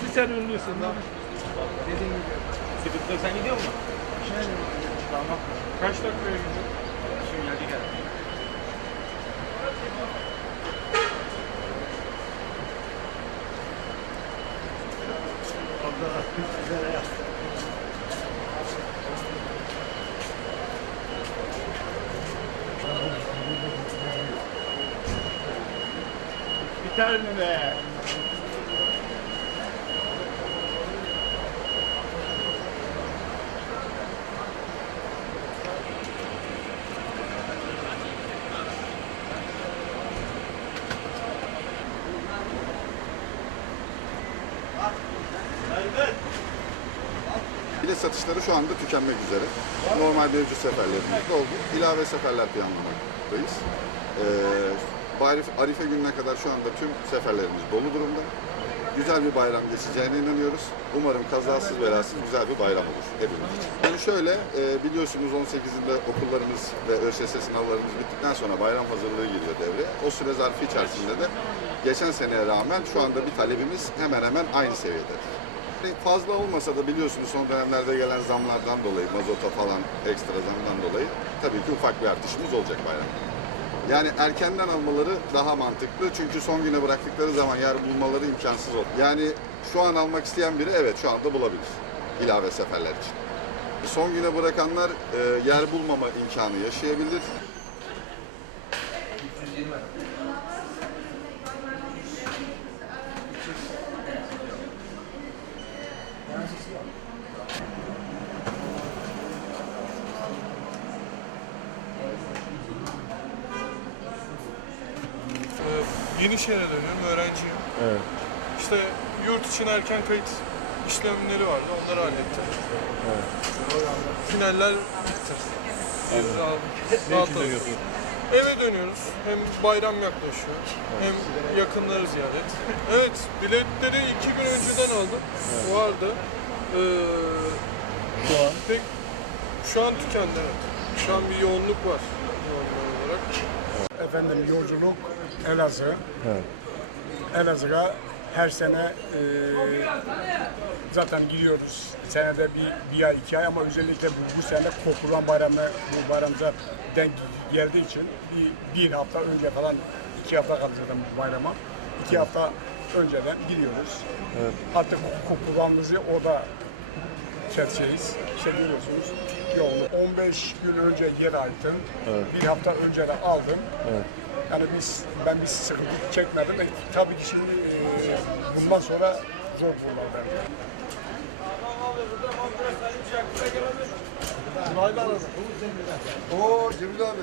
Hafif sen ünlüsün lan. Sıkıntı sen gidiyor musun? Tamam. Kaç dakikaya gidiyor? Şimdi geldi gel. Biter mi be? Satışları şu anda tükenmek üzere. Normal mevcut seferlerimiz doldu. İlave seferler planlamaktayız. Ee, Arif- Arife gününe kadar şu anda tüm seferlerimiz dolu durumda. Güzel bir bayram geçeceğine inanıyoruz. Umarım kazasız belasız güzel bir bayram olur hepimiz için. Yani şöyle e, biliyorsunuz 18'inde okullarımız ve ÖSS sınavlarımız bittikten sonra bayram hazırlığı giriyor devreye. O süre zarfı içerisinde de geçen seneye rağmen şu anda bir talebimiz hemen hemen aynı seviyededir. Fazla olmasa da biliyorsunuz son dönemlerde gelen zamlardan dolayı, mazota falan ekstra zamdan dolayı tabii ki ufak bir artışımız olacak bayramda. Yani erkenden almaları daha mantıklı çünkü son güne bıraktıkları zaman yer bulmaları imkansız olur. Yani şu an almak isteyen biri evet şu anda bulabilir ilave seferler için. Son güne bırakanlar e, yer bulmama imkanı yaşayabilir. Ee, Yenişehir'e dönüyorum, öğrenciyim. Evet. İşte yurt için erken kayıt işlemleri vardı, onları hallettim. Finaller bitti. Biz aldık, Ne için rahatladık. dönüyorsun? Eve dönüyoruz. Hem bayram yaklaşıyor, hem yakınları ziyaret. Evet, biletleri iki gün önceden aldım. Vardı. Ee, Şu an pek şu an tükendi evet. Şu an bir yoğunluk var olarak. Efendim yolculuk Elazığ. Evet. Elazığ'a her sene e, zaten gidiyoruz. Senede bir, bir ay, iki ay ama özellikle bu, bu sene Kurban Bayramı, bu bayramda denk geldiği için bir, bir hafta önce falan, iki hafta kaldı zaten bu bayrama. İki hafta önceden giriyoruz. Evet. Artık kulağımızı o da çerçeğiz. İşte görüyorsunuz 15 gün önce yer aydın, evet. bir hafta önce de aldım. Evet. Yani biz, ben bir sıkıntı çekmedim. E, tabii ki şimdi e, bundan sonra zor buralar ben. Oo Cemil abi.